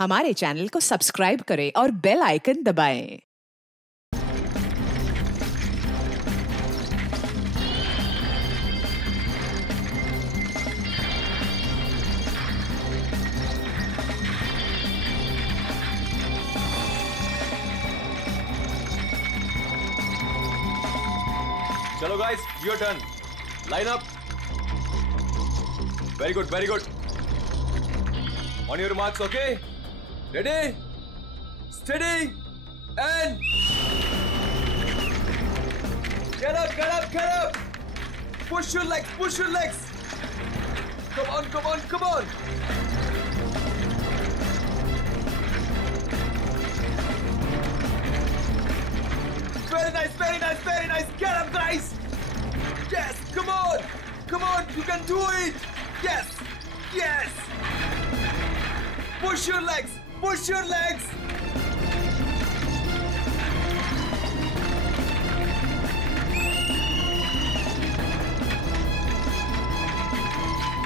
हमारे चैनल को सब्सक्राइब करें और बेल आइकन दबाएं। चलो guys, your turn. Line up. Very good, very good. On your marks, okay? Ready, steady and get up, get up, get up. Push your legs, push your legs. Come on, come on, come on. Very nice, very nice, very nice. Get up, guys. Yes, come on. Come on, you can do it. Yes, yes. Push your legs, push your legs.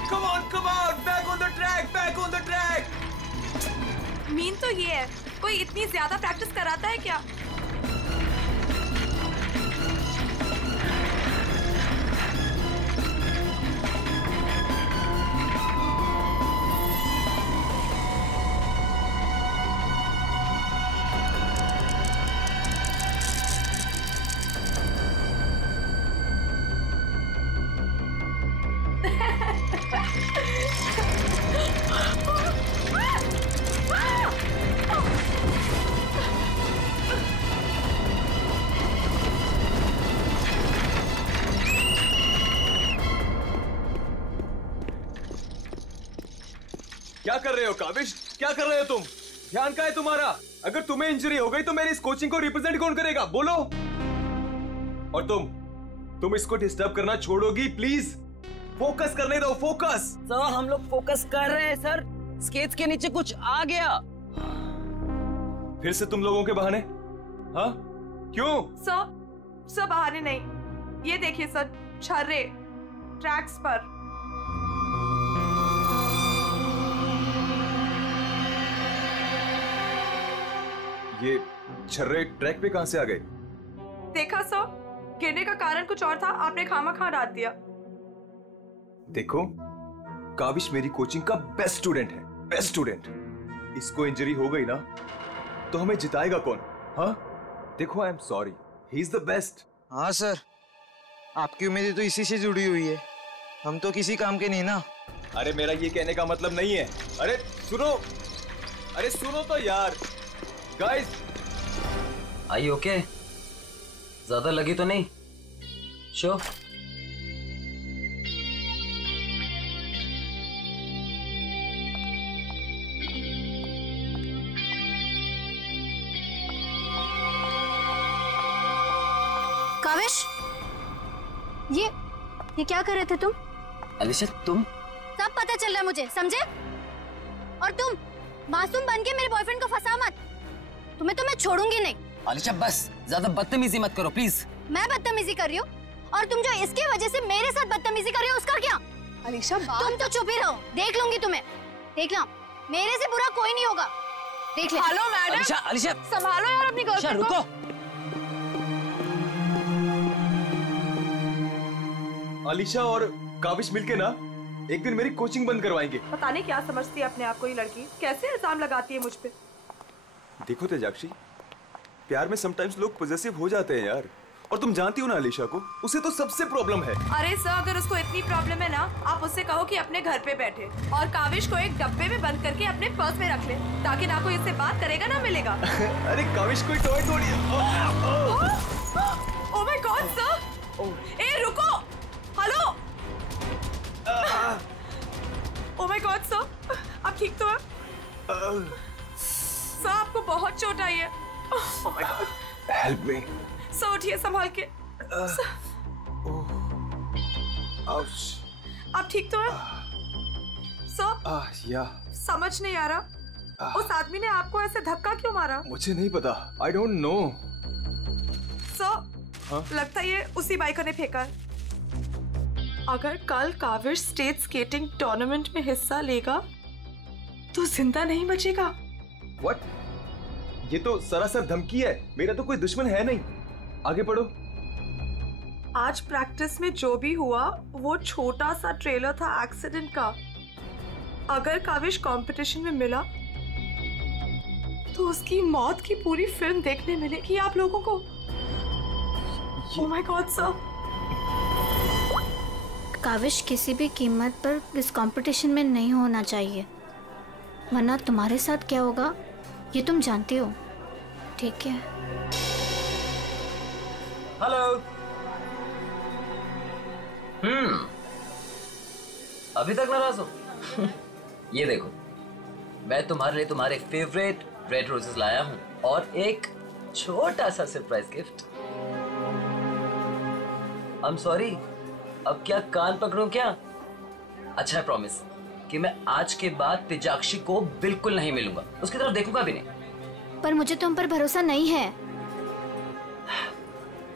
Come on, come on. Back on the track, back on the track. Mean तो ये है, कोई इतनी ज्यादा practice कराता है क्या? क्या कर रहे हो काविश? क्या कर रहे हो तुम? ध्यान कहाँ है तुम्हारा? अगर तुम्हें इंजरी हो गई तो मेरी इस कोचिंग को रिप्रेजेंट कौन करेगा? बोलो। और तुम इसको डिस्टर्ब करना छोड़ोगी प्लीज? फोकस करने दो, फोकस। सर हम लोग फोकस कर रहे हैं सर। स्केट्स के नीचे कुछ आ गया। फिर से तुम लोगों के बहाने? हाँ? क्यों? सर बहाने नहीं, ये देखिए सर, छर्रे ट्रैक्स पर। ये छर्रे ट्रैक पे कहां से आ गए? देखा सर, गिरने का कारण कुछ और था, आपने खामखा डाल दिया। देखो, काविश मेरी कोचिंग का बेस्ट स्टूडेंट है, बेस्ट स्टूडेंट। इसको इंजरी हो गई ना तो हमें जिताएगा कौन? हाँ? देखो, I am sorry, he is the best. हाँ सर, आपकी उम्मीदें तो इसी से जुड़ी हुई है, हम तो किसी काम के नहीं ना। अरे मेरा ये कहने का मतलब नहीं है। अरे सुनो तो यार। गाइस, आई ओके? ज्यादा लगी तो नहीं? शो काविश, ये क्या कर रहे थे तुम? अलीशा तुम? सब पता चल रहा है मुझे, समझे? और तुम मासूम बन के मेरे बॉयफ्रेंड को फंसा मत, तुम्हें तो मैं छोड़ूंगी नहीं। अलीशा बस ज्यादा बदतमीजी मत करो प्लीज। मैं बदतमीजी कर रही हूँ और तुम जो इसकी वजह से मेरे साथ बदतमीजी कर रही हो उसका क्या? अलीशा तुम तो चुप ही रहो, देख लूंगी तुम्हें, देख लो, मेरे से बुरा कोई नहीं होगा, देख ले। Hello madam. अलीशा संभालो यार अपनी गर्लफ्रेंड को। रुको। अलीशा और काविश मिलके ना एक दिन मेरी कोचिंग बंद करवाएंगे। पता नहीं क्या समझती है अपने आप को ये लड़की, कैसे इल्जाम लगाती है मुझ पे। देखो तेजाक्षी, प्यार में समटाइम्स लोग पॉजेसिव हो जाते हैं यार। और तुम जानती हो ना अलीशा को, उसे तो सबसे प्रॉब्लम है। अरे सर, अगर उसको इतनी प्रॉब्लम है ना, आप उससे कहो कि अपने घर पे बैठे और काविश को एक डब्बे में बंद करके अपने पर्स में रख ले, ताकि ना कोई इससे बात करेगा ना मिलेगा। अरे काविश कोई टॉय थोड़ी है। ओह माय गॉड सर, ए रुको, hello. Oh my God sir, आप ठीक तो हैं? सर आपको बहुत चोट आई है। ओह my God, help me. Sir उठिए संभाल के। आप ठीक तो हैं? सर या समझ नहीं आ रहा, उस आदमी ने आपको ऐसे धक्का क्यों मारा? मुझे नहीं पता, आई डोंट नो। सर लगता है ये उसी बाइकर ने फेंका है। अगर कल काविश स्टेट स्केटिंग टूर्नामेंट में हिस्सा लेगा तो जिंदा नहीं बचेगा। व्हाट? ये तो सरासर धमकी है, मेरा तो कोई दुश्मन है नहीं। आगे पढ़ो। आज प्रैक्टिस में जो भी हुआ वो छोटा सा ट्रेलर था एक्सीडेंट का। अगर काविश कंपटीशन में मिला तो उसकी मौत की पूरी फिल्म देखने मिलेगी आप लोगों को। Oh my God sir. काविश किसी भी कीमत पर इस कंपटीशन में नहीं होना चाहिए, वरना तुम्हारे साथ क्या होगा ये तुम जानती हो, ठीक है? हेलो। अभी तक नाराज हो? ये देखो, मैं तुम्हारे लिए तुम्हारे फेवरेट रेड रोजेस लाया हूँ और एक छोटा सा surprise gift. I am sorry, अब क्या कान पकड़ूं क्या? अच्छा है, प्रॉमिस कि मैं आज के बाद तेजाक्षी को बिल्कुल नहीं मिलूंगा, उसकी तरफ देखूंगा भी नहीं। पर मुझे तुम पर भरोसा नहीं है।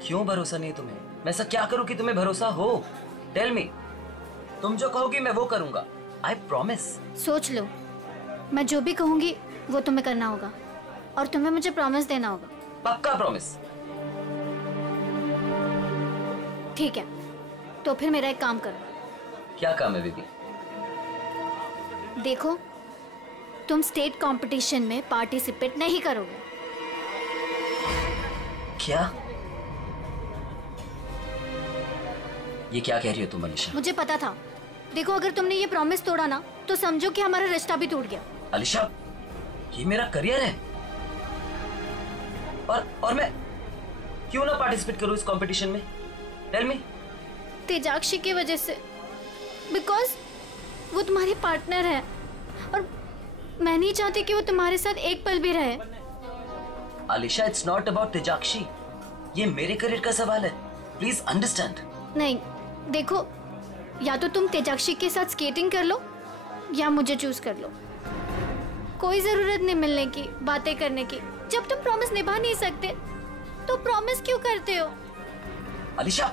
क्यों भरोसा नहीं तुम्हें? मैं ऐसा क्या करूं कि तुम्हें भरोसा हो? Tell me. तुम जो कहोगी मैं वो करूंगा, आई प्रॉमिस। सोच लो, मैं जो भी कहूंगी वो तुम्हें करना होगा और तुम्हें मुझे प्रॉमिस देना होगा। पक्का प्रॉमिस? ठीक है, तो फिर मेरा एक काम करो। क्या काम है बेबी? देखो, तुम स्टेट कंपटीशन में पार्टिसिपेट नहीं करोगे। क्या? ये क्या कह रही हो तुम अलीशा? मुझे पता था। देखो, अगर तुमने ये प्रॉमिस तोड़ा ना तो समझो कि हमारा रिश्ता भी टूट गया। अलीशा, ये मेरा करियर है और मैं क्यों ना पार्टिसिपेट करूं इस कंपटीशन में? Tell me. तेजाक्षी की वजह से, बिकॉज वो तुम्हारी पार्टनर है और मैं नहीं चाहती कि वो तुम्हारे साथ एक पल भी रहे। अलीशा, इट्स नॉट अबाउट तेजाक्षी, ये मेरे करियर का सवाल है, प्लीज अंडरस्टैंड। नहीं, देखो, या तो तुम तेजाक्षी के साथ स्केटिंग कर लो या मुझे चूज कर लो। कोई जरूरत नहीं मिलने की, बातें करने की। जब तुम प्रॉमिस निभा नहीं सकते तो प्रॉमिस क्यों करते हो? अलीशा,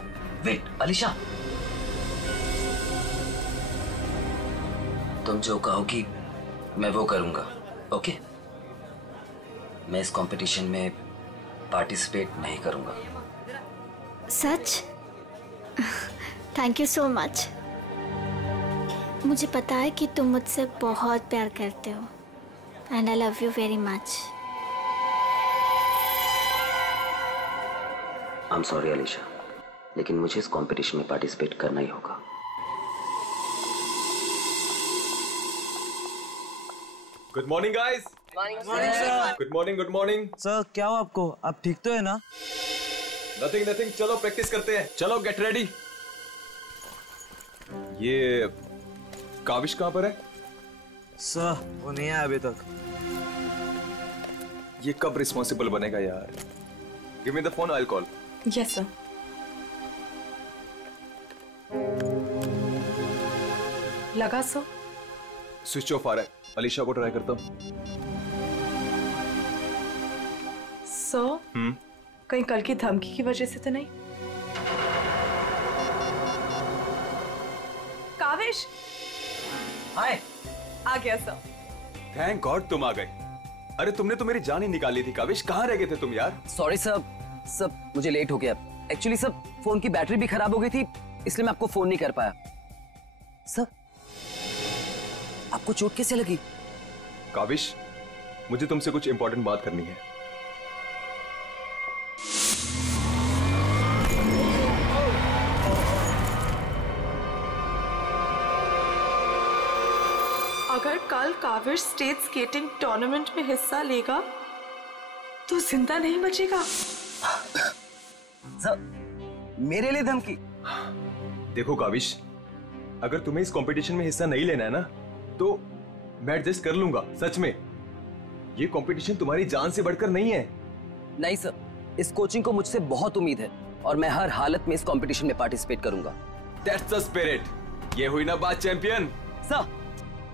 वेट अलीशा, तुम जो कहोगी मैं वो करूंगा, ओके? मैं इस कंपटीशन में पार्टिसिपेट नहीं करूंगा। सच? Thank you so much. मुझे पता है कि तुम मुझसे बहुत प्यार करते हो and I love you very much. I am sorry Alisha, लेकिन मुझे इस कंपटीशन में पार्टिसिपेट करना ही होगा। Good morning guys. Good morning, good morning. Sir क्या हो आपको? आप ठीक तो है ना? नथिंग नथिंग, चलो प्रैक्टिस करते हैं। चलो गेट रेडी। ये काविश कहाँ पर है? सर वो नहीं आया अभी तक। ये कब रिस्पॉन्सिबल बनेगा यार? Give me the phone, I will call. Yes sir. लगा सर? स्विच ऑफ आ रहा है। अलीशा को ट्राई करता हूँ। सर, कहीं कल की धमकी की वजह से तो नहीं? काविश, हाय। आ गया सर। थैंक गॉड तुम आ गए। अरे तुमने तो मेरी जान ही निकाली थी काविश, कहाँ रह गए थे तुम यार? सॉरी सर, मुझे लेट हो गया। एक्चुअली सर, फोन की बैटरी भी खराब हो गई थी, इसलिए मैं आपको फोन नहीं कर पाया। सर, आपको चोट कैसे लगी? काविश, मुझे तुमसे कुछ इंपॉर्टेंट बात करनी है। अगर कल काविश स्टेट स्केटिंग टूर्नामेंट में हिस्सा लेगा तो जिंदा नहीं बचेगा। सर, मेरे लिए धमकी? देखो काविश, अगर तुम्हें इस कंपटीशन में हिस्सा नहीं लेना है ना तो मैं एडजस्ट कर लूंगा। सच में, ये कंपटीशन तुम्हारी जान से बढ़कर नहीं है। नहीं सर, इस कोचिंग को मुझसे बहुत उम्मीद है और मैं हर हालत में इस कंपटीशन में पार्टिसिपेट करूंगा। That's the spirit. ये हुई ना बात चैंपियन। सर,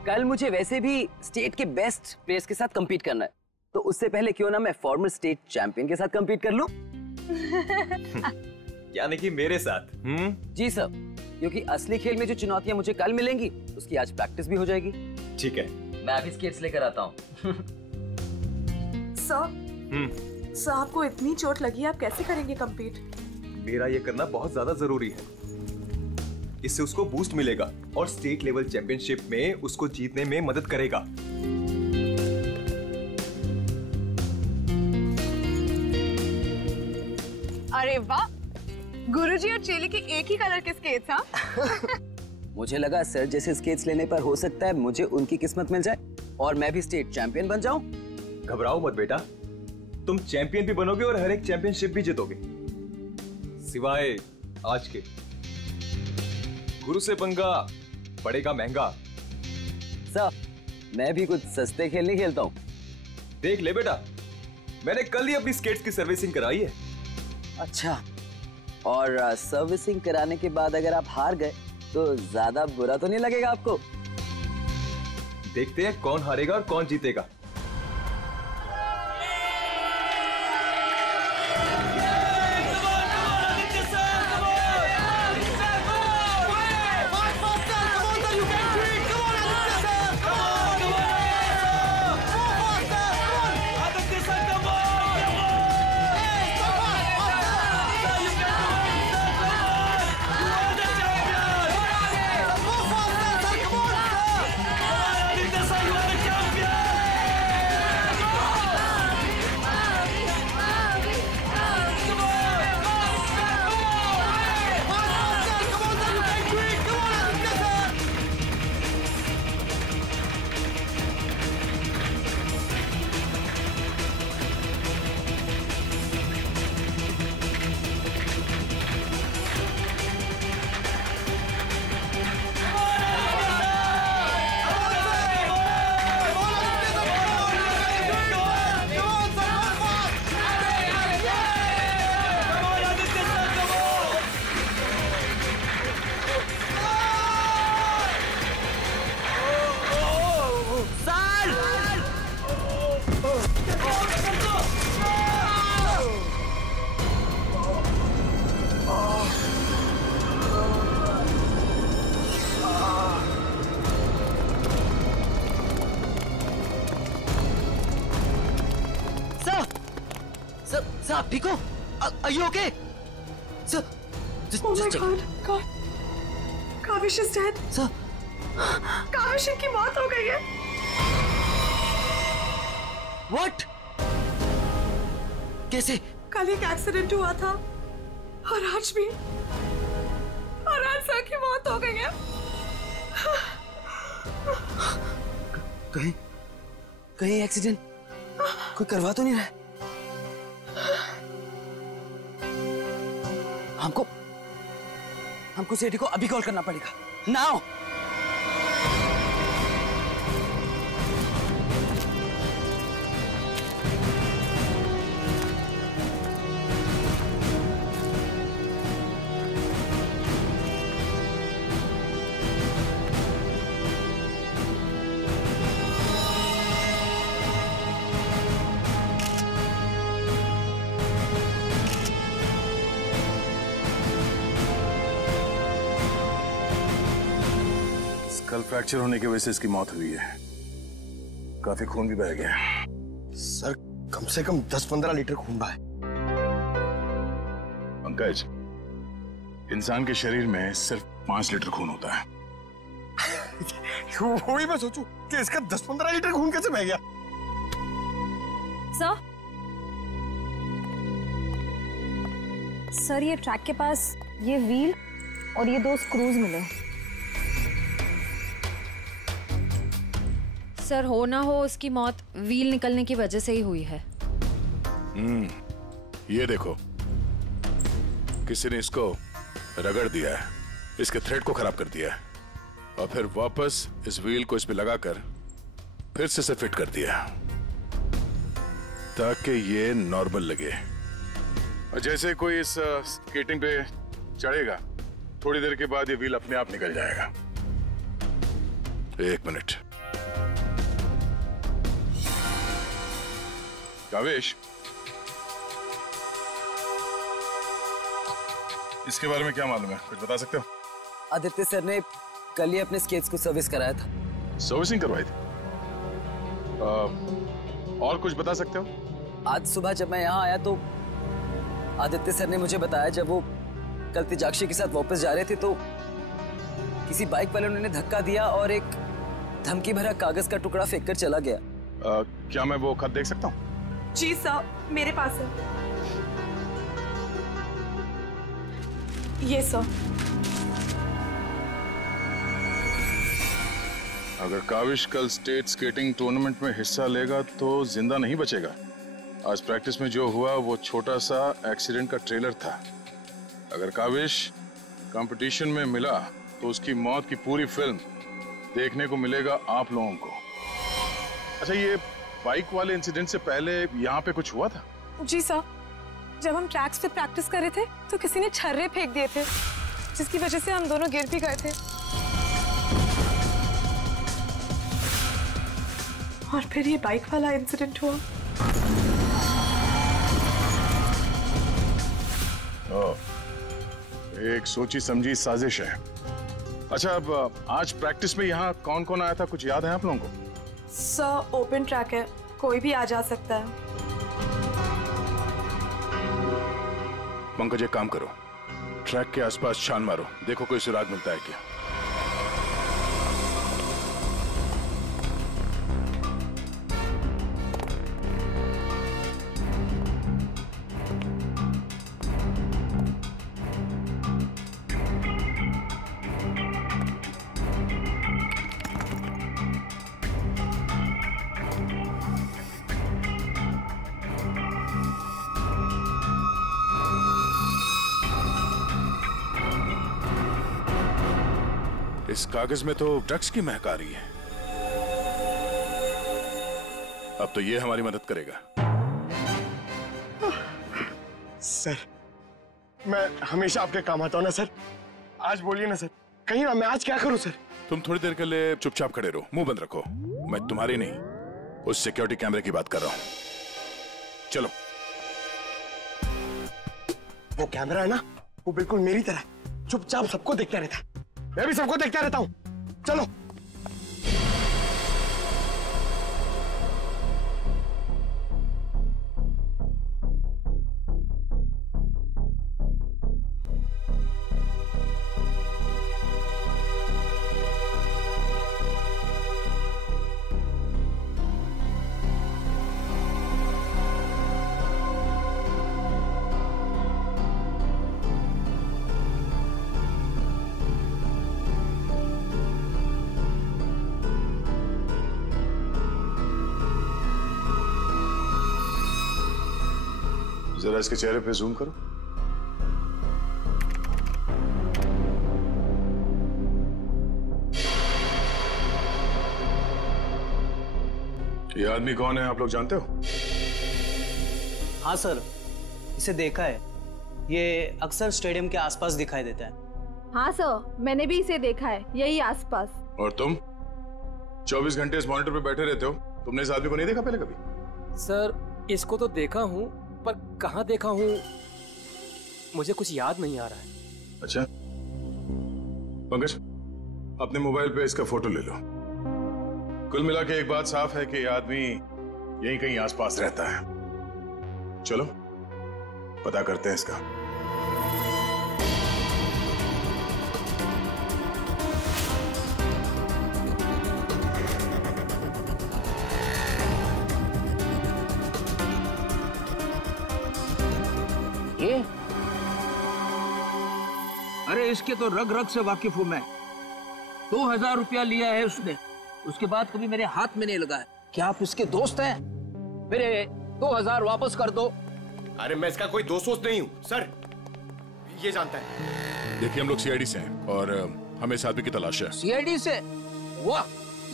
कल मुझे वैसे भी स्टेट के बेस्ट प्लेयर्स के साथ compete करना है, तो उससे पहले क्यों ना मैं फॉर्मर स्टेट चैंपियन के साथ compete कर लूं? यानी कि मेरे साथ? जी सर, क्योंकि असली खेल में जो चुनौतियां मुझे कल मिलेंगी उसकी आज प्रैक्टिस भी हो जाएगी। ठीक है, मैं अभी स्केट्स लेकर आता हूँ। सर आपको इतनी चोट लगी है, आप कैसे करेंगे कम्पीट? मेरा ये करना बहुत ज्यादा जरूरी है। इससे उसको बूस्ट मिलेगा और स्टेट लेवल चैंपियनशिप में उसको जीतने में मदद करेगा। अरे वाह, गुरुजी और चेले के एक ही कलर के स्केट्स। हाँ मुझे लगा सर जैसे स्केट्स लेने पर हो सकता है मुझे उनकी किस्मत मिल जाए और मैं भी स्टेट चैंपियन बन जाऊं। घबराओ मत बेटा, तुम चैंपियन भी बनोगे और हर एक चैंपियनशिप भी जीतोगे, सिवाय आज के। गुरु से पंगा पड़ेगा महंगा। सर मैं भी कुछ सस्ते खेल नहीं खेलता हूँ। देख ले बेटा, मैंने कल ही अपनी स्केट्स की सर्विसिंग कराई है। अच्छा, और सर्विसिंग कराने के बाद अगर आप हार गए तो ज्यादा बुरा तो नहीं लगेगा आपको? देखते हैं कौन हारेगा और कौन जीतेगा। आप ठीक हो? Are you okay? Sir, Oh my God. Kavish is dead. Sir. Kaavish की मौत हो गई है। What? कैसे? कल एक एक्सीडेंट हुआ था और आज भी, और आज सर की मौत हो गई है। कहीं एक्सीडेंट कोई करवा तो नहीं रहा है? हमको सेठी को अभी कॉल करना पड़ेगा। नाउ। कल फ्रैक्चर होने की वजह से इसकी मौत हुई है। काफी खून भी बह गया। सर कम से कम 10-15 लीटर खून बहा है। पंकज, इंसान के शरीर में सिर्फ 5 लीटर खून होता है। वही मैं सोचूं कि इसका 10-15 लीटर खून कैसे बह गया। सर ये ट्रैक के पास ये व्हील और ये 2 स्क्रूज मिले। सर हो ना हो उसकी मौत व्हील निकलने की वजह से ही हुई है। ये देखो, किसी ने इसको रगड़ दिया है, इसके थ्रेड को खराब कर दिया है और फिर वापस इस व्हील को इस पे लगाकर फिर से इसे फिट कर दिया ताकि ये नॉर्मल लगे। और जैसे कोई इस स्केटिंग पे चढ़ेगा, थोड़ी देर के बाद ये व्हील अपने आप निकल जाएगा। 1 मिनट। कावेश, इसके बारे में क्या मालूम है? कुछ बता सकते हो? आदित्य सर ने कल ही अपने स्केट्स को सर्विस कराया था। सर्विसिंग करवाई थी? और कुछ बता सकते हो? आज सुबह जब मैं यहाँ आया तो आदित्य सर ने मुझे बताया जब वो कल तेजाक्षी के साथ वापस जा रहे थे तो किसी बाइक वाले उन्होंने धक्का दिया और एक धमकी भरा कागज का टुकड़ा फेंक कर चला गया। क्या मैं वो खत देख सकता हूँ? जी सर, मेरे पास है। ये सर। अगर काविश कल स्टेट स्केटिंग टूर्नामेंट में हिस्सा लेगा तो जिंदा नहीं बचेगा। आज प्रैक्टिस में जो हुआ वो छोटा सा एक्सीडेंट का ट्रेलर था। अगर काविश कंपटीशन में मिला तो उसकी मौत की पूरी फिल्म देखने को मिलेगा आप लोगों को। अच्छा, ये बाइक वाले इंसिडेंट से पहले यहाँ पे कुछ हुआ था? जी सर, जब हम ट्रैक्स पे प्रैक्टिस कर रहे थे तो किसी ने छर्रे फेंक दिए थे जिसकी वजह से हम दोनों गिर भी गए थे और फिर ये बाइक वाला इंसिडेंट हुआ। एक सोची समझी साजिश है। अच्छा, अब आज प्रैक्टिस में यहाँ कौन कौन आया था, कुछ याद है आप लोगों को? सर, ओपन ट्रैक है, कोई भी आ जा सकता है। पंकज, एक काम करो, ट्रैक के आसपास छान मारो, देखो कोई सुराग मिलता है क्या। इस कागज में तो ड्रग्स की महक आ रही है। अब तो ये हमारी मदद करेगा। सर, मैं हमेशा आपके काम आता हूँ ना सर। आज बोलिए ना सर, कहीं ना मैं आज क्या करूँ सर? तुम थोड़ी देर के लिए चुपचाप खड़े रहो, मुंह बंद रखो। मैं तुम्हारी नहीं, उस सिक्योरिटी कैमरे की बात कर रहा हूँ। चलो। वो कैमरा है ना, वो बिल्कुल मेरी तरह चुपचाप सबको देखता रहता है। मैं भी सबको देखता रहता हूँ। चलो। जरा इसके चेहरे पे जूम करो। ये आदमी कौन है, आप लोग जानते हो? हाँ सर, इसे देखा है। ये अक्सर स्टेडियम के आसपास दिखाई देता है। हाँ सर, मैंने भी इसे देखा है, यही आसपास। और तुम 24 घंटे इस मॉनिटर पे बैठे रहते हो, तुमने इस आदमी को नहीं देखा पहले कभी? सर, इसको तो देखा हूँ, पर कहाँ देखा हूँ मुझे कुछ याद नहीं आ रहा है। अच्छा पंकज, अपने मोबाइल पे इसका फोटो ले लो। कुल मिला के एक बात साफ है कि ये आदमी यहीं कहीं आसपास रहता है। चलो पता करते हैं इसका। ये? अरे इसके तो रग रग से वाकिफ हूं मैं। 2000 रुपया लिया है उसने, उसके बाद कभी मेरे हाथ में नहीं लगा है। क्या आप उसके दोस्त हैं? मेरे 2000 वापस कर दो। अरे मैं इसका कोई दोस्त वोस्त नहीं हूँ सर, ये जानता है। देखिए हम लोग सीआईडी से हैं और हमें इस आदमी की तलाश है। सीआईडी से? वाह,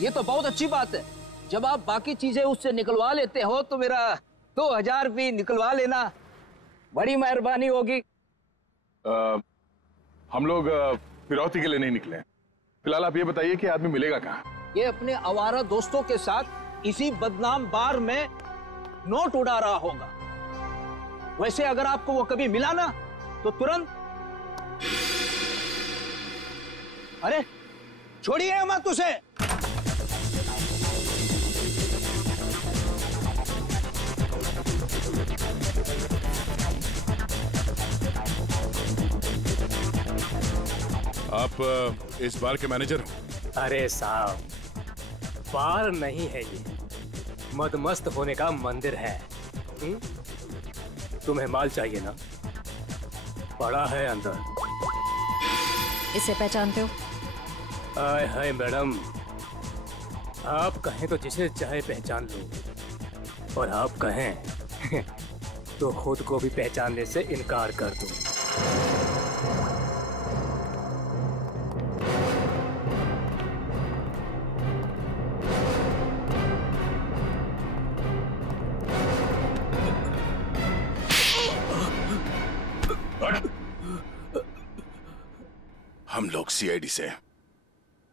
ये तो बहुत अच्छी बात है। जब आप बाकी चीजें उससे निकलवा लेते हो तो मेरा 2000 भी निकलवा लेना, बड़ी मेहरबानी होगी। हम लोग फिरौती के लिए नहीं निकले हैं। फिलहाल आप ये बताइए कि आदमी मिलेगा कहाँ? ये अपने आवारा दोस्तों के साथ इसी बदनाम बार में नोट उड़ा रहा होगा। वैसे अगर आपको वो कभी मिला ना तो तुरंत, अरे छोड़िए मत उसे। आप इस बार के मैनेजर हो? अरे साहब, बार नहीं है ये, मदमस्त होने का मंदिर है। तुम्हें माल चाहिए ना, पड़ा है अंदर। इसे पहचानते हो? हाय हाय मैडम, आप कहें तो जिसे चाहे पहचान लो, और आप कहें तो खुद को भी पहचानने से इनकार कर दो। हम लोग सीआईडी से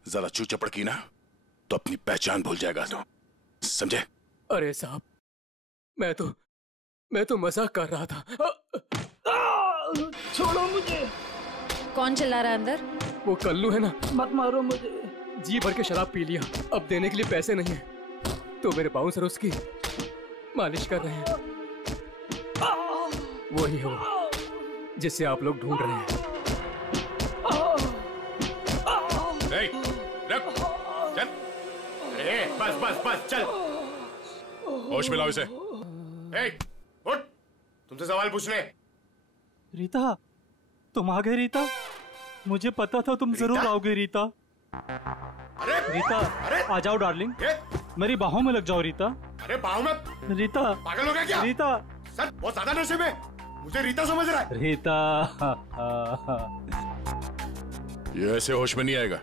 जरा चू चपड़ की ना तो अपनी पहचान भूल जाएगा, तो समझे? अरे साहब, मैं तो मजाक कर रहा था। छोड़ो मुझे। कौन चिल्ला रहा है अंदर? वो कल्लू है ना। मत मारो मुझे। जी भर के शराब पी लिया, अब देने के लिए पैसे नहीं है, तो मेरे बाउंसर उसकी मालिश कर रहे हैं। वही है वो जिसे आप लोग ढूंढ रहे हैं। चल। बस बस बस चल, होश में लाओ इसे। उठ, तुमसे सवाल पूछने। रीता, तुम आ गए रीता? मुझे पता था तुम जरूर आओगे रीता। अरे रीता, आ जाओ डार्लिंग, मेरी बाहों में लग जाओ रीता। अरे बाहों में? रीता पागल हो गया क्या? रीता सर बहुत ज्यादा नशे में, मुझे रीता समझ रहा है। रीता ये ऐसे होश में नहीं आएगा।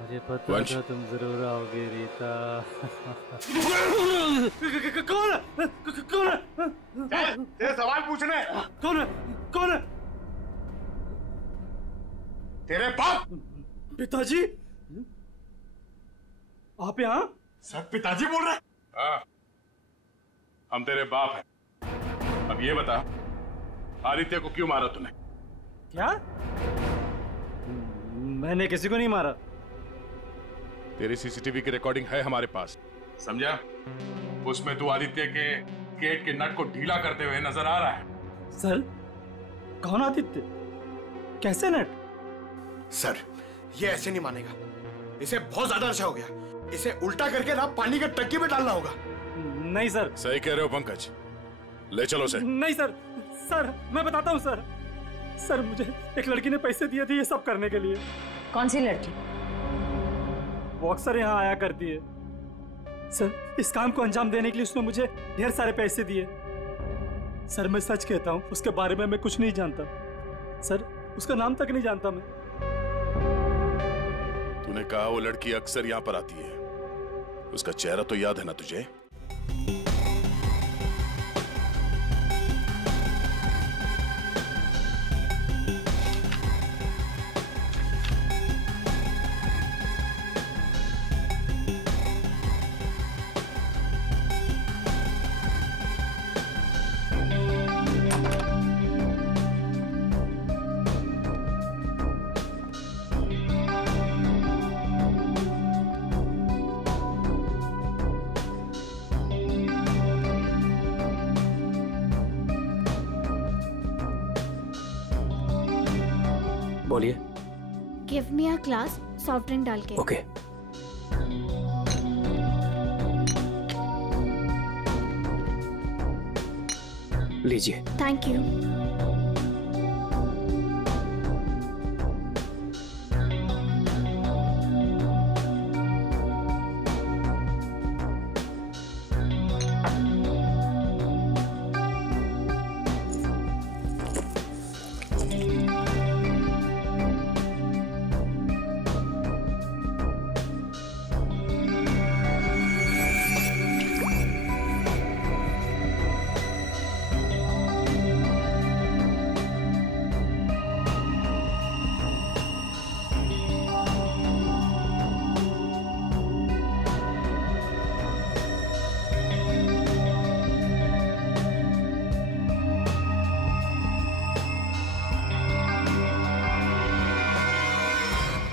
मुझे पता था तुम जरूर आओगे रीता। कौन है? कौन है? तेरे सवाल पूछने। कौन है? कौन है? तेरे बाप। पिताजी, आप यहाँ? सर पिताजी बोल रहे? हाँ, हम तेरे बाप हैं। अब ये बता, आदित्य को क्यों मारा तूने? क्या? मैंने किसी को नहीं मारा। तेरी सीसीटीवी की रिकॉर्डिंग है हमारे पास, समझा? उसमें तू आदित्य के गेट के नट को ढीला करते हुए नजर आ रहा है। सर, कौन आदित्य? कैसे नट? सर, ये ऐसे नहीं मानेगा। इसे बहुत ज्यादा नशा हो गया। इसे उल्टा करके ना पानी के टंकी में डालना होगा। नहीं सर। सही कह रहे हो पंकज, ले चलो उसे। नहीं सर, सर मैं बताता हूँ सर। सर, मुझे एक लड़की ने पैसे दिए थे ये सब करने के लिए। कौन सी लड़की? वो अक्सर यहाँ आया करती है सर। इस काम को अंजाम देने के लिए उसने मुझे ढेर सारे पैसे दिए। सर, मैं सच कहता हूँ, उसके बारे में मैं कुछ नहीं जानता सर। उसका नाम तक नहीं जानता मैं। तूने कहा वो लड़की अक्सर यहाँ पर आती है, उसका चेहरा तो याद है ना तुझे? बोलिए। Give me a glass, soft drink डाल के। ओके। लीजिए। Thank you.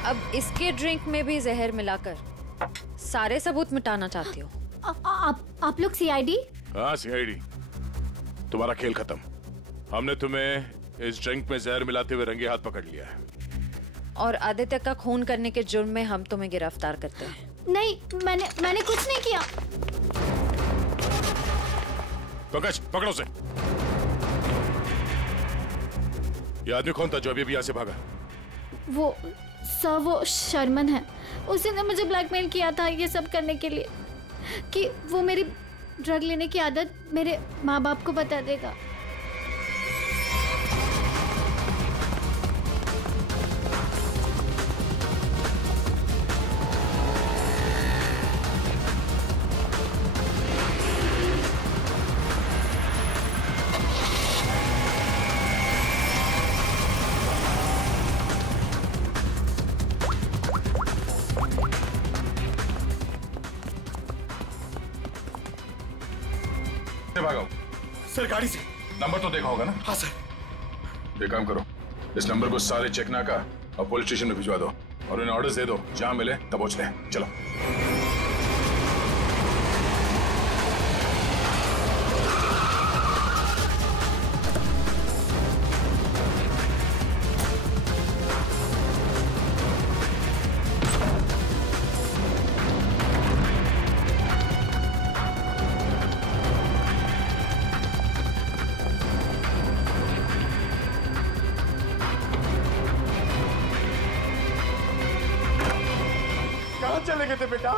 अब इसके ड्रिंक में भी जहर मिलाकर सारे सबूत मिटाना चाहती हो? आप लोग सीआईडी? हाँ सीआईडी। तुम्हारा खेल खत्म। हमने तुम्हें इस ड्रिंक में जहर मिलाते हुए रंगे हाथ पकड़ लिया है। और आदित्य का खून करने के जुर्म में हम तुम्हें गिरफ्तार करते हैं। नहीं, मैंने कुछ नहीं किया। पंकज, पकड़ो उसे। ये आदमी कौन था जो अभी यहाँ से भागा? वो शर्मन है। उसी ने मुझे ब्लैकमेल किया था ये सब करने के लिए कि वो मेरी ड्रग लेने की आदत मेरे माँ बाप को बता देगा। सर गाड़ी से। नंबर तो देखा होगा ना? हाँ सर। एक काम करो, इस नंबर को सारे चेकना का और पुलिस स्टेशन में भिजवा दो और उन्हें ऑर्डर दे दो, जहां मिले तब पहुंच ले। चलो। चले गए थे बेटा?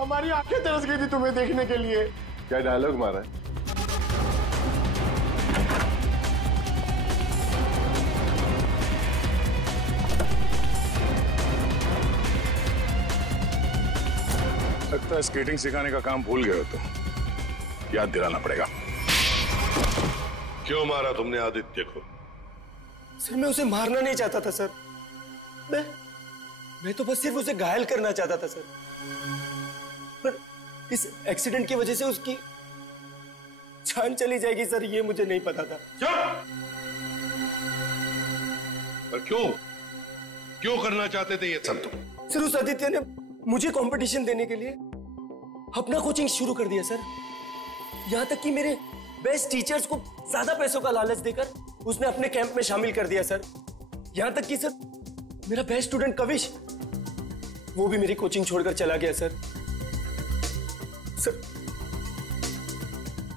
हमारी आंखें तरस गई थी तुम्हें देखने के लिए। क्या डायलॉग मारा है? लगता है स्केटिंग सिखाने का काम भूल गए हो तो याद दिलाना पड़ेगा। क्यों मारा तुमने आदित्य को? सर मैं उसे मारना नहीं चाहता था सर। मैं तो बस सिर्फ उसे घायल करना चाहता था सर। पर इस एक्सीडेंट की वजह से उसकी जान चली जाएगी सर, ये मुझे नहीं पता था। पर क्यों करना चाहते थे ये सब तुम? सर उस आदित्य ने मुझे कंपटीशन देने के लिए अपना कोचिंग शुरू कर दिया सर। यहां तक कि मेरे बेस्ट टीचर्स को ज्यादा पैसों का लालच देकर उसने अपने कैंप में शामिल कर दिया सर। यहां तक कि सर मेरा बेस्ट स्टूडेंट कविश, वो भी मेरी कोचिंग छोड़कर चला गया सर। सर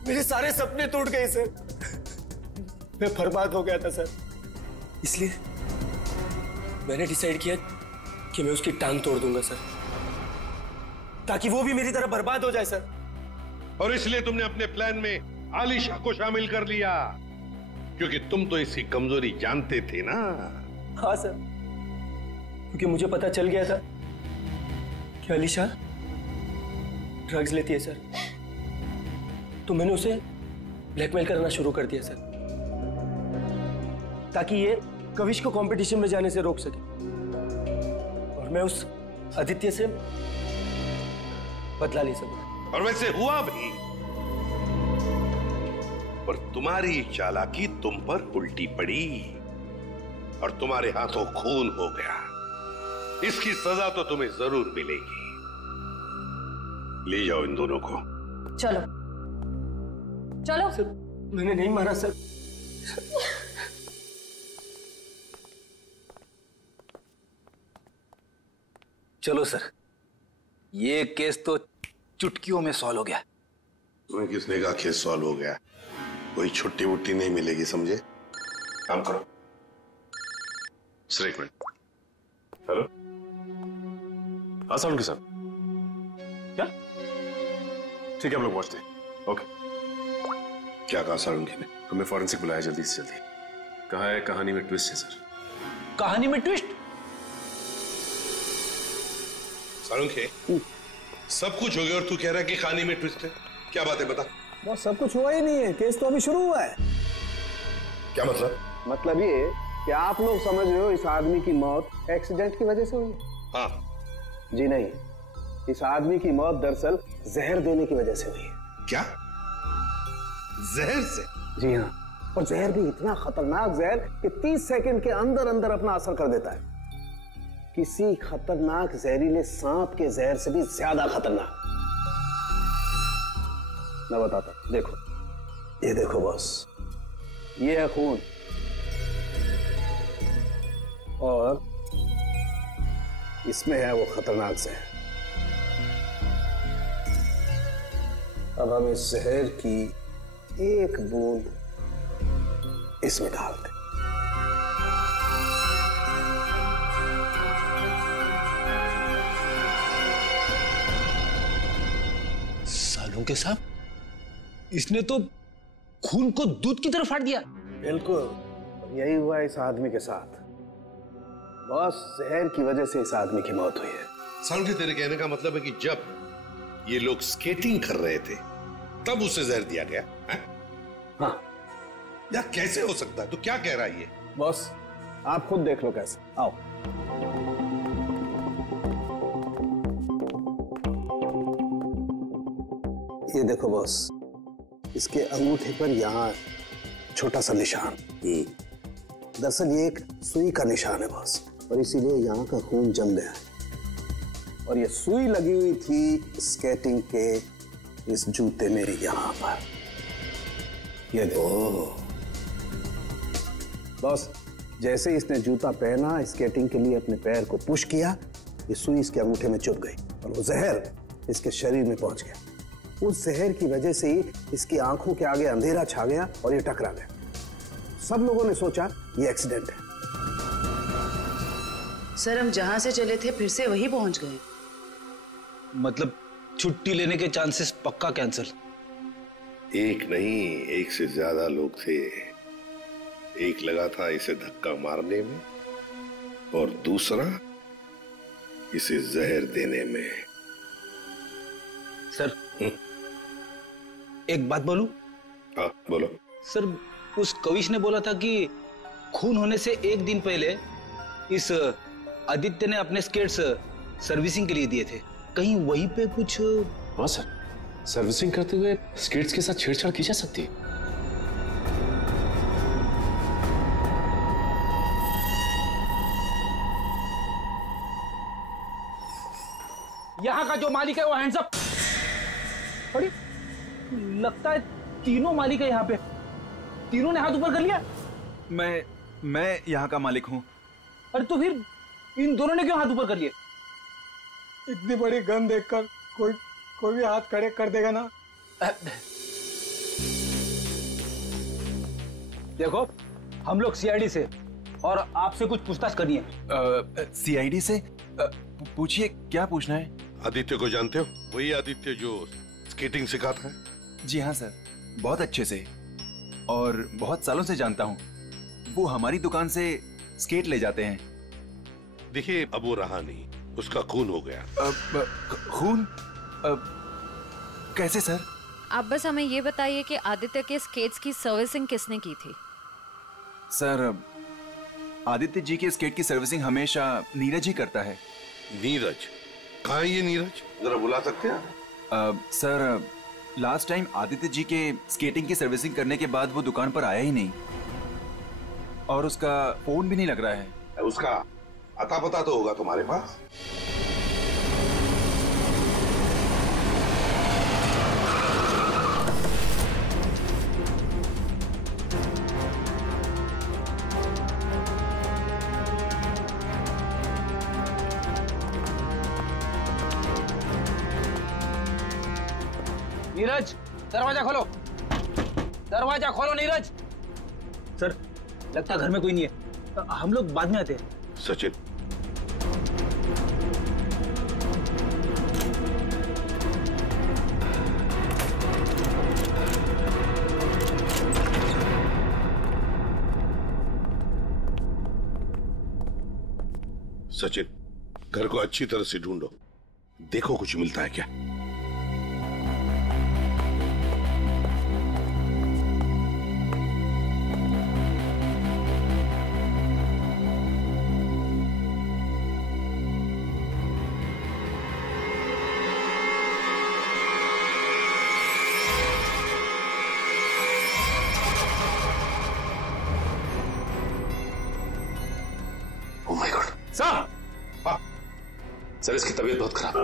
मेरे सारे सपने टूट गए सर। मैं बर्बाद हो गया था सर। इसलिए मैंने डिसाइड किया कि मैं उसकी टांग तोड़ दूंगा सर, ताकि वो भी मेरी तरह बर्बाद हो जाए सर। और इसलिए तुमने अपने प्लान में आलिशा को शामिल कर लिया, क्योंकि तुम तो इसकी कमजोरी जानते थे ना? हाँ सर, क्योंकि मुझे पता चल गया था कि आलिशा ड्रग्स लेती है सर, तो मैंने उसे ब्लैकमेल करना शुरू कर दिया सर, ताकि ये कविश को कंपटीशन में जाने से रोक सके और मैं उस आदित्य से बदला ले सकूं। और वैसे हुआ भी, पर तुम्हारी चालाकी तुम पर उल्टी पड़ी और तुम्हारे हाथों खून हो गया। इसकी सजा तो तुम्हें जरूर मिलेगी। ले जाओ इन दोनों को। चलो चलो। सर मैंने नहीं मारा सर। चलो सर, ये केस तो चुटकियों में सॉल्व हो गया। तुम्हें किसने कहा केस सॉल्व हो गया? कोई छुट्टी वुट्टी नहीं मिलेगी, समझे? काम करो। सर एक मिनट। हेलो, हाँ साउंड के साथ क्या? ठीक है, हम लोग पहुंचते हैं। ओके। क्या कहा सारुंगी ने? हमें फॉरेंसिक बुलाया जल्दी से जल्दी। कहा है कहानी में ट्विस्ट है सर। कहानी में ट्विस्ट? सारुंगी, सब कुछ हो गया और तू कह रहा है कि कहानी में ट्विस्ट है? क्या बात है, बता। बस सब कुछ हुआ ही नहीं है, केस तो अभी शुरू हुआ है। क्या मतलब? मतलब ये कि आप लोग समझ रहे हो इस आदमी की मौत एक्सीडेंट की वजह से हुई है? हाँ। जी नहीं, इस आदमी की मौत दरअसल जहर देने की वजह से हुई है। क्या? जहर से? जी हाँ, और जहर भी इतना खतरनाक जहर कि 30 सेकंड के अंदर अंदर अपना असर कर देता है। किसी खतरनाक जहरीले सांप के जहर से भी ज्यादा खतरनाक। मैं बताता हूं, देखो, ये देखो बॉस, ये है खून और इसमें है वो खतरनाक जहर। अब हम इस जहर की एक बूंद इसमें डालते। सालों के साहब, इसने तो खून को दूध की तरह फाड़ दिया। बिल्कुल यही हुआ इस आदमी के साथ। बॉस, जहर की वजह से इस आदमी की मौत हुई है। सालुंके, तेरे कहने का मतलब है कि जब ये लोग स्केटिंग कर रहे थे तब उसे जहर दिया गया है? हाँ। यार कैसे हो सकता है? तो क्या कह रहा है ये? बॉस आप खुद देख लो कैसे। आओ। ये देखो बॉस, इसके अंगूठे पर यहाँ छोटा सा निशान। दरअसल ये एक सुई का निशान है बॉस, और इसीलिए यहाँ का खून जम गया है। और ये सुई लगी हुई थी स्केटिंग के इस जूते मेरे यहाँ पर। ये देखो बॉस, जैसे इसने जूता पहना, स्केटिंग के लिए अपने पैर को पुश किया, ये सुई इसके अंगूठे में चुभ गई और वो जहर इसके शरीर में पहुंच गया। उस जहर की वजह से ही इसकी आंखों के आगे अंधेरा छा गया और ये टकरा गया। सब लोगों ने सोचा ये एक्सीडेंट है। सर, हम जहां से चले थे फिर से वही पहुंच गए। मतलब छुट्टी लेने के चांसेस पक्का कैंसिल। एक नहीं, एक से ज्यादा लोग थे। एक लगा था इसे धक्का मारने में और दूसरा इसे जहर देने में। सर एक बात बोलूं? हाँ बोलो। सर, उस कविश ने बोला था कि खून होने से एक दिन पहले इस आदित्य ने अपने स्केट्स सर्विसिंग के लिए दिए थे। कहीं वहीं पे कुछ? हाँ सर, सर्विसिंग करते हुए स्केट्स के साथ छेड़छाड़ की जा सकती है। यहाँ का जो मालिक है वो हैंड्स अप। अरे लगता है तीनों मालिक है यहाँ पे। तीनों ने हाथ ऊपर कर लिया। मैं यहाँ का मालिक हूँ। अरे तो फिर इन दोनों ने क्यों हाथ ऊपर कर लिए? इतनी बड़ी गन देखकर कोई भी हाथ खड़े कर देगा ना। देखो, हम लोग सीआईडी से और आपसे कुछ पूछताछ करनी है। सीआईडी से? पूछिए, क्या पूछना है? आदित्य को जानते हो? वही आदित्य जो स्केटिंग सिखाता है। जी हाँ सर, बहुत अच्छे से और बहुत सालों से जानता हूँ। वो हमारी दुकान से स्केट ले जाते हैं। देखिए, अब वो रहा नहीं, उसका खून हो गया। खून? कैसे सर? आप बस हमें ये बताइए कि आदित्य के स्केट्स की सर्विसिंग किसने की थी? सर, आदित्य जी के स्केट की सर्विसिंग हमेशा नीरज ही करता है। नीरज? कहाँ है ये नीरज? जरा बुला सकते हैं? Sir, last time Aditya ji के स्केटिंग की सर्विसिंग करने के बाद वो दुकान पर आया ही नहीं और उसका फोन भी नहीं लग रहा है। उसका अता पता तो होगा तुम्हारे पास? नीरज, दरवाजा खोलो। दरवाजा खोलो नीरज। सर, लगता है घर में कोई नहीं है। हम लोग बाद में आते हैं। सचिन, सचिन, घर को अच्छी तरह से ढूंढो, देखो कुछ मिलता है क्या। सर, इसकी तबीयत बहुत खराब है।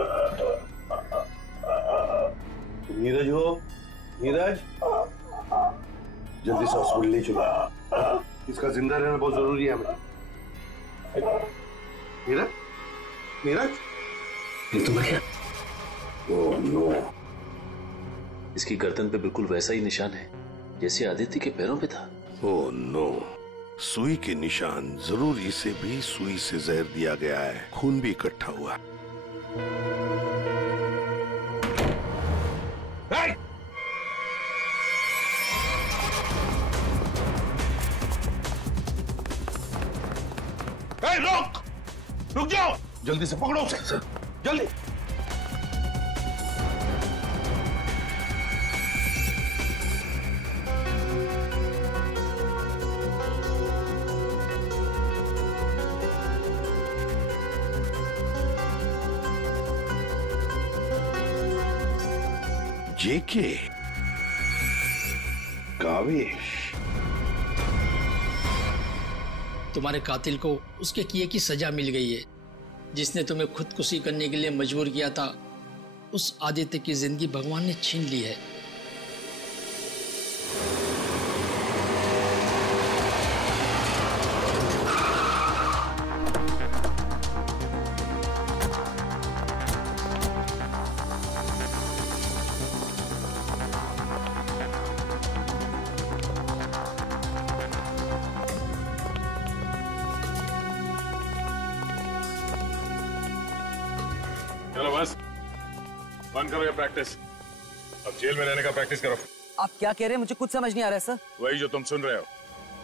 नीरज हो? नीरज, जल्दी से हॉस्पिटल ले चलो। इसका जिंदा रहना बहुत जरूरी है हमें। नीरज, नीरज, ये तो क्या? ओह नो, इसकी गर्दन पे बिल्कुल वैसा ही निशान है जैसे आदित्य के पैरों पे था। ओह नो, सुई के निशान, जरूर इसे भी सुई से जहर दिया गया है, खून भी इकट्ठा हुआ। रुक जाओ, जल्दी से पकड़ो उसे, जल्दी। जेके, कावेश, तुम्हारे कातिल को उसके किए की सजा मिल गई है। जिसने तुम्हें खुदकुशी करने के लिए मजबूर किया था, उस आदित्य की जिंदगी भगवान ने छीन ली है। चलो बस बंद करो ये प्रैक्टिस, अब जेल में रहने का प्रैक्टिस करो। आप क्या कह रहे हैं? मुझे कुछ समझ नहीं आ रहा है सर। वही जो तुम सुन रहे हो।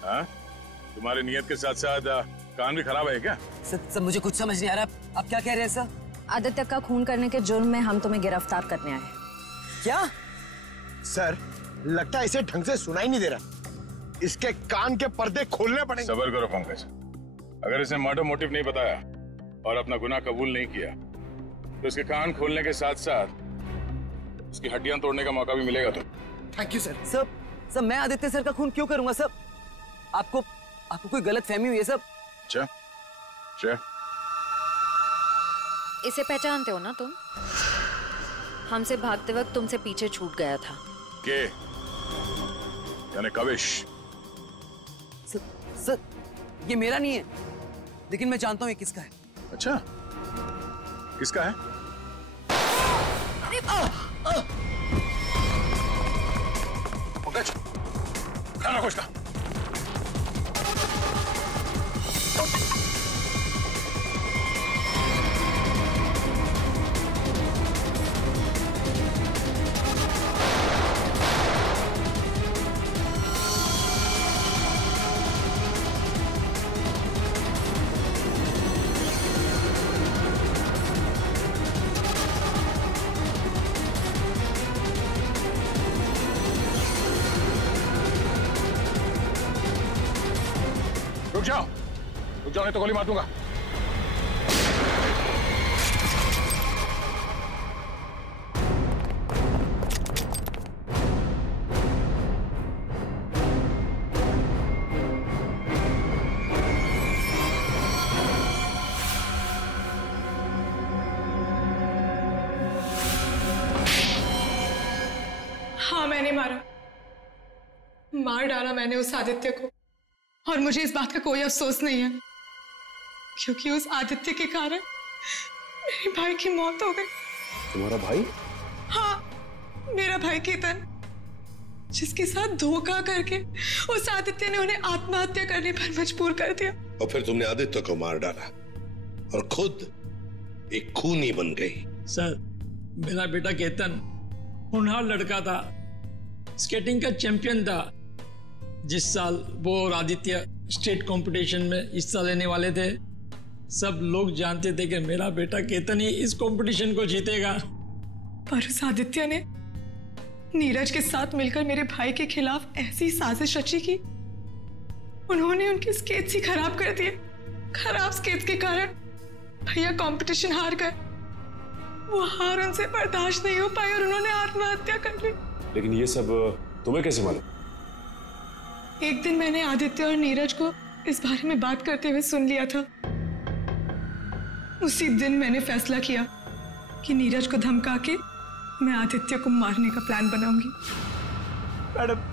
हाँ, तुम्हारी नियत के साथ साथ कान भी खराब है क्या? सर मुझे कुछ समझ नहीं आ रहा, आप क्या कह रहे हैं सर? आदित्य का खून करने के जुर्म में हम तुम्हें गिरफ्तार करने आए। क्या? सर, लगता है इसे ढंग से सुनाई नहीं दे रहा, इसके कान के पर्दे खोलने पड़ेंगे। सब्र करो पंकज, अगर इसने मर्डर मोटिव नहीं बताया और अपना गुनाह कबूल नहीं किया तो इसके कान खोलने के साथ साथ उसकी हड्डियां तोड़ने का मौका भी मिलेगा। तो थैंक यू सर। सब मैं आदित्य सर का खून क्यों करूंगा सब? आपको कोई गलत फहमी हुई है सब? अच्छा, इसे पहचानते हो ना तुम? हमसे भागते वक्त तुमसे पीछे छूट गया था। के यानी कावेश? सर ये मेरा नहीं है, लेकिन मैं जानता हूँ ये किसका है। अच्छा, किसका है? पंकज, खाना खोजना। रुक जाओ नहीं तो गोली मार दूंगा। हाँ, मैंने मार डाला मैंने उस आदित्य को, और मुझे इस बात का कोई अफसोस नहीं है, क्योंकि उस आदित्य के कारण मेरे भाई की मौत हो गई। तुम्हारा भाई? हाँ, मेरा भाई केतन, जिसके साथ धोखा करके उस आदित्य ने उन्हें आत्महत्या करने पर मजबूर कर दिया। और फिर तुमने आदित्य को मार डाला और खुद एक खूनी बन गई। सर, मेरा बेटा केतन होनहार लड़का था, स्केटिंग का चैंपियन था। जिस साल वो और आदित्य स्टेट कंपटीशन में हिस्सा लेने वाले थे, सब लोग जानते थे कि मेरा बेटा केतन ही इस कंपटीशन को जीतेगा। पर उस आदित्य ने नीरज के साथ मिलकर मेरे भाई के खिलाफ ऐसी साजिश रची कि उन्होंने उनके स्केट्स ही खराब कर दिए। खराब स्केट्स के कारण भैया कंपटीशन हार गए। वो हार उनसे बर्दाश्त नहीं हो पाई और उन्होंने आत्महत्या कर ली। लेकिन ये सब तुम्हें कैसे मालूम? एक दिन मैंने आदित्य और नीरज को इस बारे में बात करते हुए सुन लिया था। उसी दिन मैंने फैसला किया कि नीरज को धमका के मैं आदित्य को मारने का प्लान बनाऊंगी।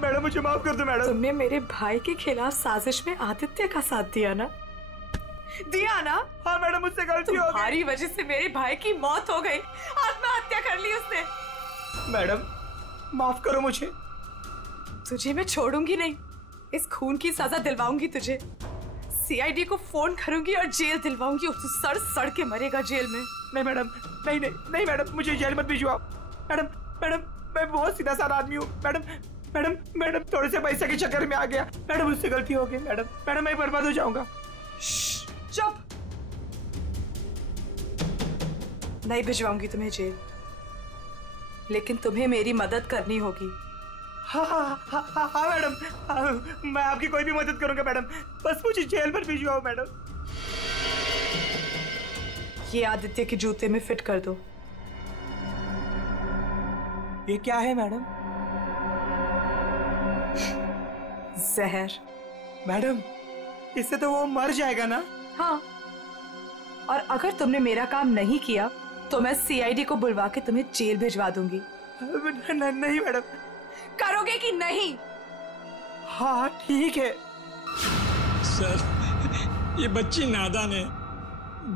मैडम मुझे माफ कर दो मैडम। तुमने मेरे भाई के खिलाफ साजिश में आदित्य का साथ दिया ना, दिया ना? हाँ मैडम, मुझसे गलती हो गई। तुम्हारी वजह से मेरे भाई की मौत हो गई, आत्महत्या कर ली उसने। मैडम माफ करो मुझे। तुझे मैं छोड़ूंगी नहीं, इस खून की सजा दिलवाऊंगी तुझे। सीआईडी को फोन करूंगी और जेल दिलवाऊंगी, तू सड़ सड़ के मरेगा जेल में। नहीं मैडम, नहीं नहीं नहीं मैडम, मुझे जेल मत भिजवाओ। मैडम मैडम मैं बहुत सीधा साधा आदमी हूँ। मैडम मैडम मैडम थोड़े से पैसे के चक्कर में आ गया। मैडम मुझसे गलती हो गई। मैडम मैडम मैं बर्बाद हो जाऊंगा। चुप। नहीं भिजवाऊंगी तुम्हें जेल, लेकिन तुम्हें मेरी मदद करनी होगी। हाँ मैडम, मैं आपकी कोई भी मदद करूंगा मैडम, बस मुझे जेल पर भिजवाओ मैडम। ये आदित्य के जूते में फिट कर दो। ये क्या है मैडम? जहर। मैडम इससे तो वो मर जाएगा ना? हाँ, और अगर तुमने मेरा काम नहीं किया तो मैं सीआईडी को बुलवा के तुम्हें जेल भिजवा दूंगी। नहीं मैडम। करोगे कि नहीं? हाँ ठीक है। सर ये बच्ची नादान है,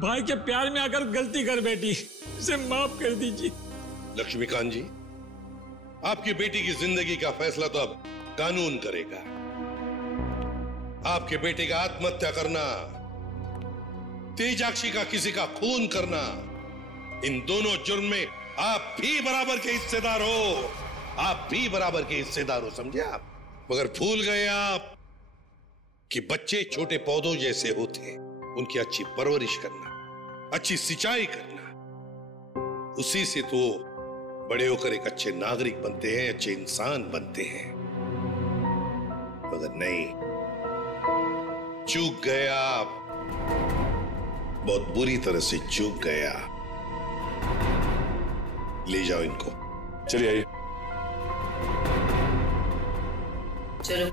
भाई के प्यार में आकर गलती कर बैठी, इसे माफ कर दीजिए। लक्ष्मीकांत जी, आपकी बेटी की जिंदगी का फैसला तो अब कानून करेगा। आपके बेटे का आत्महत्या करना, तेजाक्षी का किसी का खून करना, इन दोनों जुर्म में आप भी बराबर के हिस्सेदार हो। आप भी बराबर के हिस्सेदार हो, समझे आप? मगर भूल गए आप कि बच्चे छोटे पौधों जैसे होते, उनकी अच्छी परवरिश करना, अच्छी सिंचाई करना, उसी से तो बड़े होकर एक अच्छे नागरिक बनते हैं, अच्छे इंसान बनते हैं। मगर नहीं, चूक गए आप, बहुत बुरी तरह से चूक गया। ले जाओ इनको। चलिए आइए। चलो।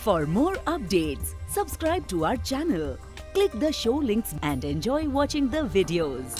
For more updates, subscribe to our channel, click the show links and enjoy watching the videos.